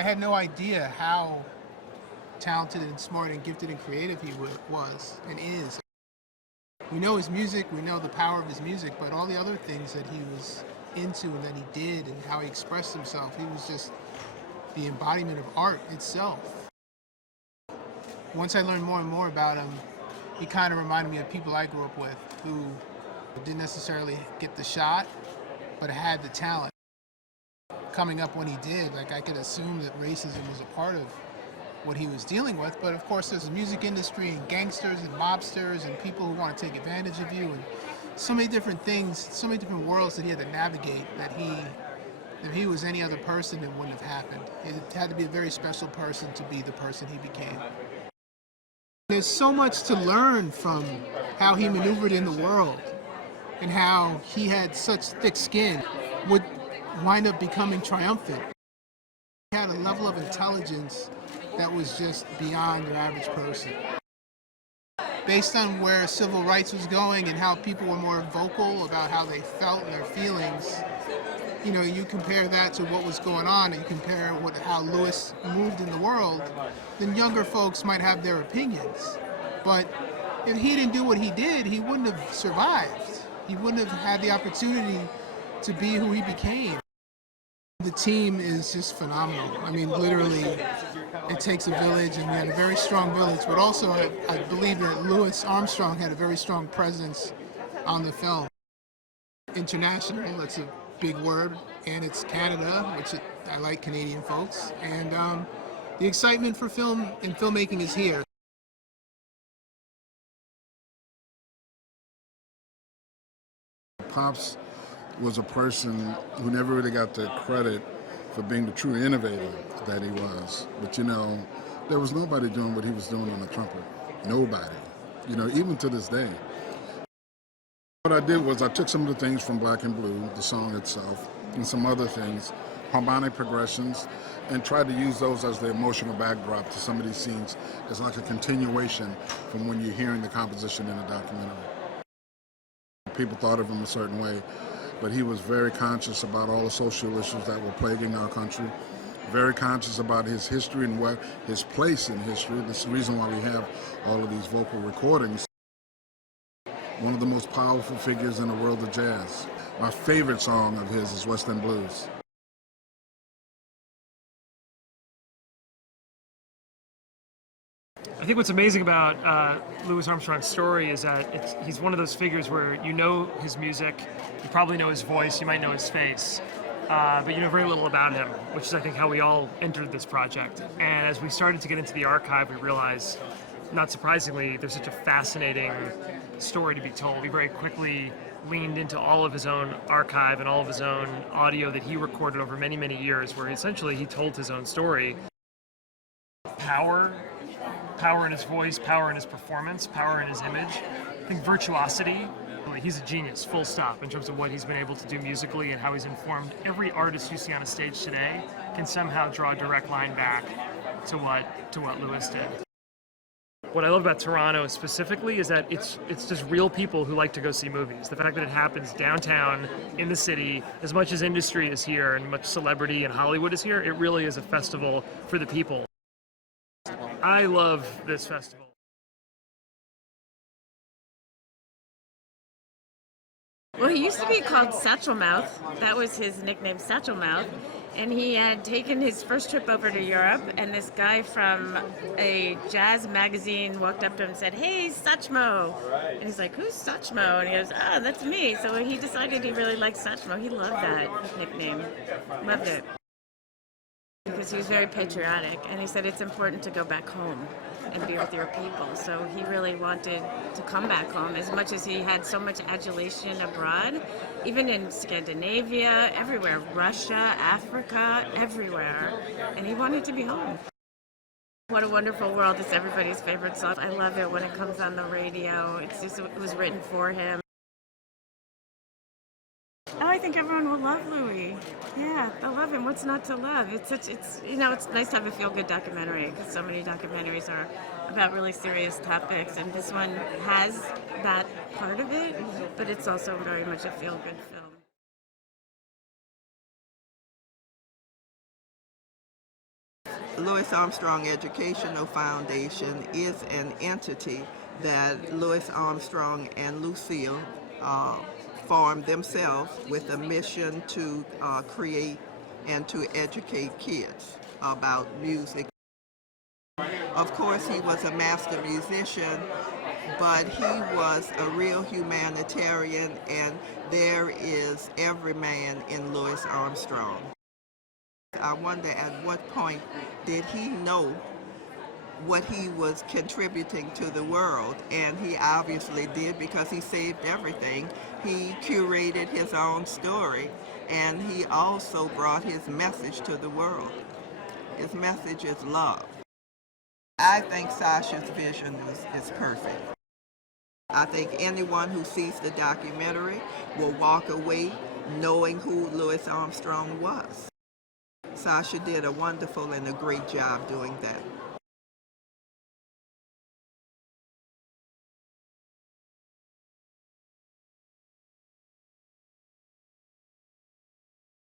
I had no idea how talented and smart and gifted and creative he was and is. We know his music, we know the power of his music, but all the other things that he was into and that he did and how he expressed himself, he was just the embodiment of art itself. Once I learned more and more about him, he kind of reminded me of people I grew up with who didn't necessarily get the shot, but had the talent. Coming up when he did, like, I could assume that racism was a part of what he was dealing with, but of course there's a music industry and gangsters and mobsters and people who want to take advantage of you and so many different things, so many different worlds that he had to navigate that if he was any other person, it wouldn't have happened. It had to be a very special person to be the person he became. There's so much to learn from how he maneuvered in the world and how he had such thick skin, would wind up becoming triumphant. He had a level of intelligence that was just beyond your average person. Based on where civil rights was going and how people were more vocal about how they felt and their feelings, you know, you compare that to what was going on and you compare how Lewis moved in the world, then younger folks might have their opinions. But if he didn't do what he did, he wouldn't have survived. He wouldn't have had the opportunity to be who he became. The team is just phenomenal. I mean, literally, it takes a village, and we had a very strong village, but also I believe that Louis Armstrong had a very strong presence on the film. International, that's a big word, and it's Canada, which I like Canadian folks, and the excitement for film and filmmaking is here. Pops was a person who never really got the credit for being the true innovator that he was. But you know, there was nobody doing what he was doing on the trumpet. Nobody. You know, even to this day. What I did was I took some of the things from Black and Blue, the song itself, and some other things, harmonic progressions, and tried to use those as the emotional backdrop to some of these scenes as like a continuation from when you're hearing the composition in the documentary. People thought of him a certain way, but he was very conscious about all the social issues that were plaguing our country, very conscious about his history and what his place in history. That's the reason why we have all of these vocal recordings. One of the most powerful figures in the world of jazz. My favorite song of his is West End Blues. I think what's amazing about Louis Armstrong's story is that he's one of those figures where you know his music, you probably know his voice, you might know his face, but you know very little about him, which is I think how we all entered this project. And as we started to get into the archive, we realized, not surprisingly, there's such a fascinating story to be told. We very quickly leaned into all of his own archive and all of his own audio that he recorded over many, many years, where essentially he told his own story. Power in his voice, power in his performance, power in his image. I think virtuosity, he's a genius, full stop, in terms of what he's been able to do musically and how he's informed every artist you see on a stage today can somehow draw a direct line back to what Louis did. What I love about Toronto specifically is that it's just real people who like to go see movies. The fact that it happens downtown in the city, as much as industry is here and much celebrity and Hollywood is here, it really is a festival for the people. I love this festival. Well, he used to be called Satchel Mouth. That was his nickname, Satchel Mouth. And he had taken his first trip over to Europe, and this guy from a jazz magazine walked up to him and said, "Hey, Satchmo." And he's like, "Who's Satchmo?" And he goes, "Ah, that's me." So he decided he really liked Satchmo. He loved that nickname. Loved it. Because he was very patriotic, and he said it's important to go back home and be with your people. So he really wanted to come back home, as much as he had so much adulation abroad, even in Scandinavia, everywhere, Russia, Africa, everywhere, and he wanted to be home. What a Wonderful World is everybody's favorite song. I love it when it comes on the radio. It was written for him. Oh, I think everyone will love Louis. Yeah, they'll love him. What's not to love? It's nice to have a feel-good documentary, because so many documentaries are about really serious topics, and this one has that part of it, but it's also very much a feel-good film. Louis Armstrong Educational Foundation is an entity that Louis Armstrong and Lucille formed themselves with a mission to create and to educate kids about music. Of course, he was a master musician, but he was a real humanitarian, and there is every man in Louis Armstrong. I wonder at what point did he know what he was contributing to the world, and he obviously did, because he saved everything. He curated his own story, and he also brought his message to the world. His message is love. I think Sacha's vision is perfect. I think anyone who sees the documentary will walk away knowing who Louis Armstrong was. Sacha did a wonderful and a great job doing that.